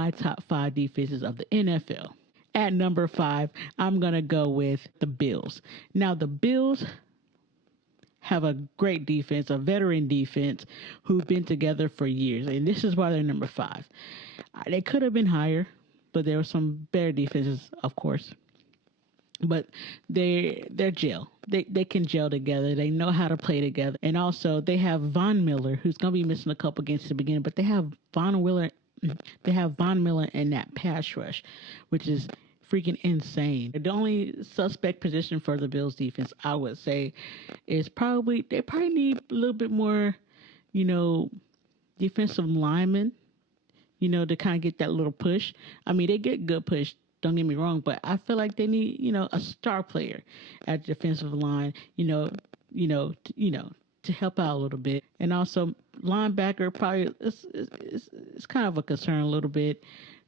my top 5 defenses of the NFL. At number 5, I'm going to go with the Bills. Now, the Bills have a great defense, a veteran defense who've been together for years. And this is why they're number 5. They could have been higher, but there were some better defenses, of course. But they're gel. They can gel together. They know how to play together. And also they have Von Miller, who's gonna be missing a couple games at the beginning, but they have Von Miller in that pass rush, which is freaking insane. The only suspect position for the Bills defense, I would say, is they probably need a little bit more, defensive linemen, to kind of get that little push. I mean, they get good push. Don't get me wrong, but I feel like they need, a star player at the defensive line, to help out a little bit. And also linebacker probably it's kind of a concern a little bit,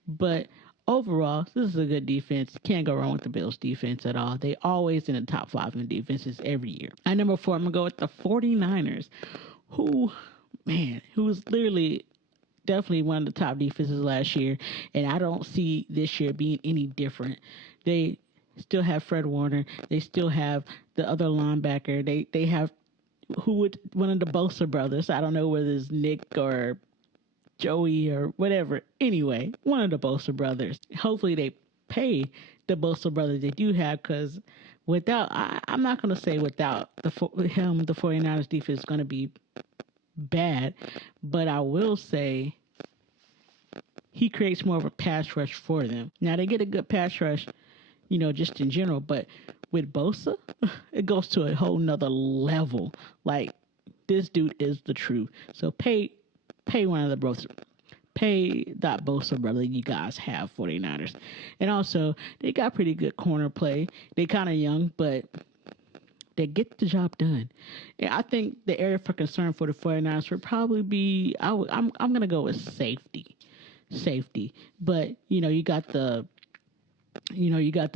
but overall, this is a good defense. Can't go wrong with the Bills defense at all. They always in the top 5 in defenses every year. At number 4, I'm going to go with the 49ers, who's literally definitely one of the top defenses last year, and I don't see this year being any different. They still have Fred Warner. They still have the other linebacker. They have one of the Bosa brothers. I don't know whether it's Nick or Joey or whatever. Anyway, one of the Bosa brothers. Hopefully they pay the Bosa brothers they do have, because I'm not going to say without the 49ers defense is going to be bad, but I will say he creates more of a pass rush for them. Now they get a good pass rush, just in general, but with Bosa, it goes to a whole nother level. Like, this dude is the truth. So pay one of the brothers. Pay that Bosa brother you guys have, 49ers. And also, they got pretty good corner play. They kind of young, but they get the job done. And I think the area for concern for the 49ers would probably be, I'm going to go with safety. But, you got the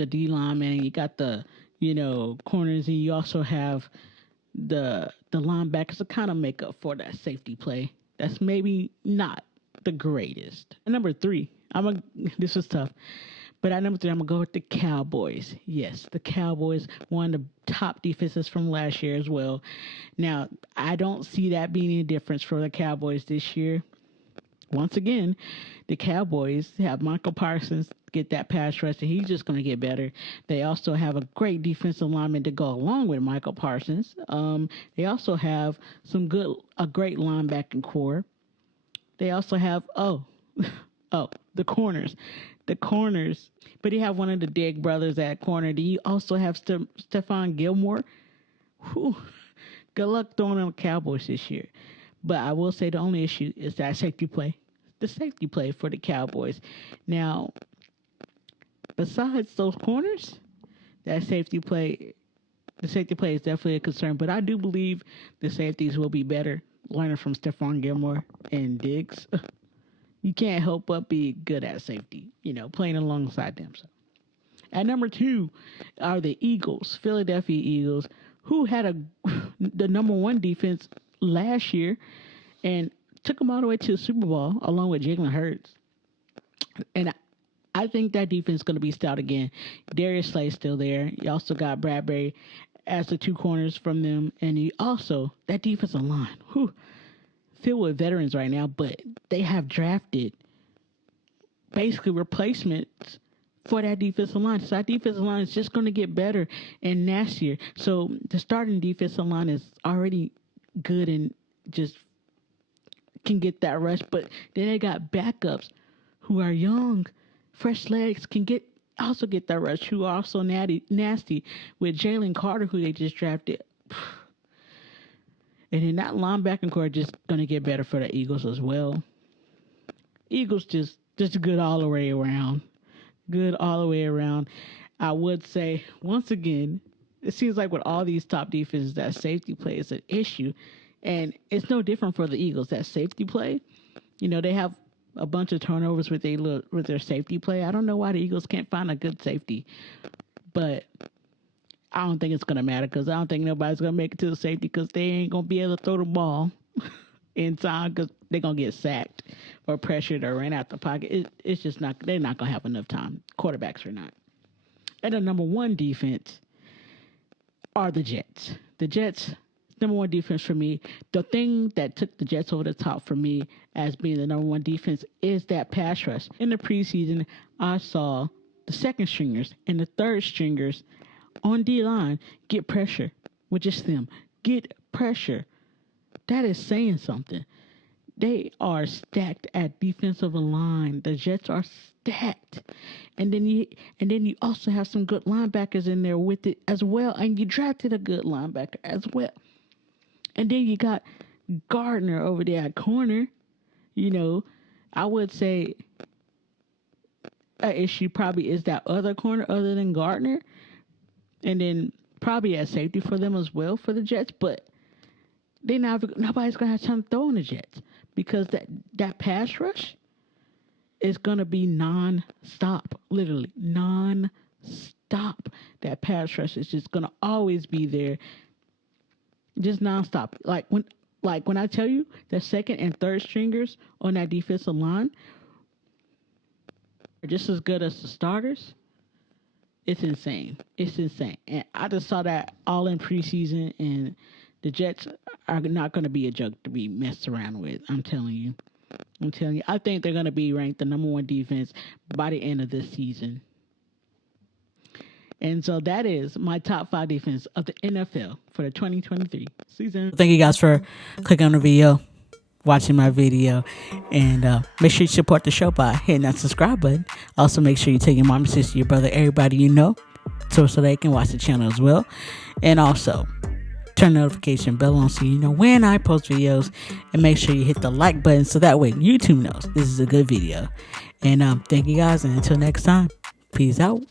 D lineman, and you got the, corners, and you also have the linebackers to kind of make up for that safety play. That's maybe not the greatest. At number 3, this was tough. But at number 3, I'm going to go with the Cowboys. Yes, the Cowboys, one of the top defenses from last year as well. Now, I don't see that being any difference for the Cowboys this year. Once again, the Cowboys have Michael Parsons get that pass rush, and he's just going to get better. They also have a great defensive lineman to go along with Michael Parsons. They also have a great linebacking core. They also have, the corners. But you have one of the Digg brothers at corner. Do you also have Stephon Gilmore? Whew. Good luck throwing on the Cowboys this year. But I will say the only issue is that safety play. The safety play for the Cowboys. Now, besides those corners, the safety play is definitely a concern. But I do believe the safeties will be better, learning from Stephon Gilmore and Diggs. You can't help but be good at safety, playing alongside them. So, at number 2 are the Eagles, Philadelphia Eagles, who had the number 1 defense last year and took them all the way to the Super Bowl along with Jalen Hurts. And I think that defense is going to be stout again. Darius Slay's still there. You also got Bradbury as the 2 corners from them. And that defensive line, filled with veterans right now, but they have drafted basically replacements for that defensive line. So that defensive line is just going to get better and nastier. So the starting defensive line is already good and just can get that rush, but then they got backups who are young, fresh legs, can also get that rush, who are also nasty with Jalen Carter, who they just drafted. And then that linebacking core just going to get better for the Eagles as well. Eagles just good all the way around. Good all the way around. I would say, once again, it seems like with all these top defenses, that safety play is an issue. And it's no different for the Eagles. That safety play, they have a bunch of turnovers with their safety play. I don't know why the Eagles can't find a good safety. But I don't think it's going to matter, because I don't think nobody's going to make it to the safety, because they ain't going to be able to throw the ball in time, because they're going to get sacked or pressured or ran out the pocket. It's just not. They're not gonna have enough time. Quarterbacks are not. And the number one defense are the Jets. The Jets, number one defense for me. The thing that took the Jets over the top for me as being the number one defense is that pass rush. In the preseason, I saw the second stringers and the third stringers on D-line get pressure with just them. Get pressure. That is saying something. They are stacked at defensive line. The Jets are stacked. And then you also have some good linebackers in there with it as well. And you drafted a good linebacker as well. And then you got Gardner over there at corner. You know, I would say an issue probably is that other corner other than Gardner. And then probably at safety for them as well for the Jets. But nobody's going to have time to throw in the Jets. Because that pass rush is going to be non-stop. Literally, non-stop. That pass rush is just going to always be there. Just non-stop. Like when I tell you the second and third stringers on that defensive line are just as good as the starters, it's insane. It's insane. And I just saw that all in preseason, and the Jets are not going to be a joke to be messed around with. I'm telling you. I think they're going to be ranked the number one defense by the end of this season. And so that is my top 5 defense of the NFL for the 2023 season. Thank you guys for clicking on the video, watching my video, and make sure you support the show by hitting that subscribe button. Also, make sure you tell your mom, your sister, your brother, everybody you know, so they can watch the channel as well. And also, turn the notification bell on so you know when I post videos, and make sure you hit the like button so that way YouTube knows this is a good video. And thank you guys, and until next time, peace out.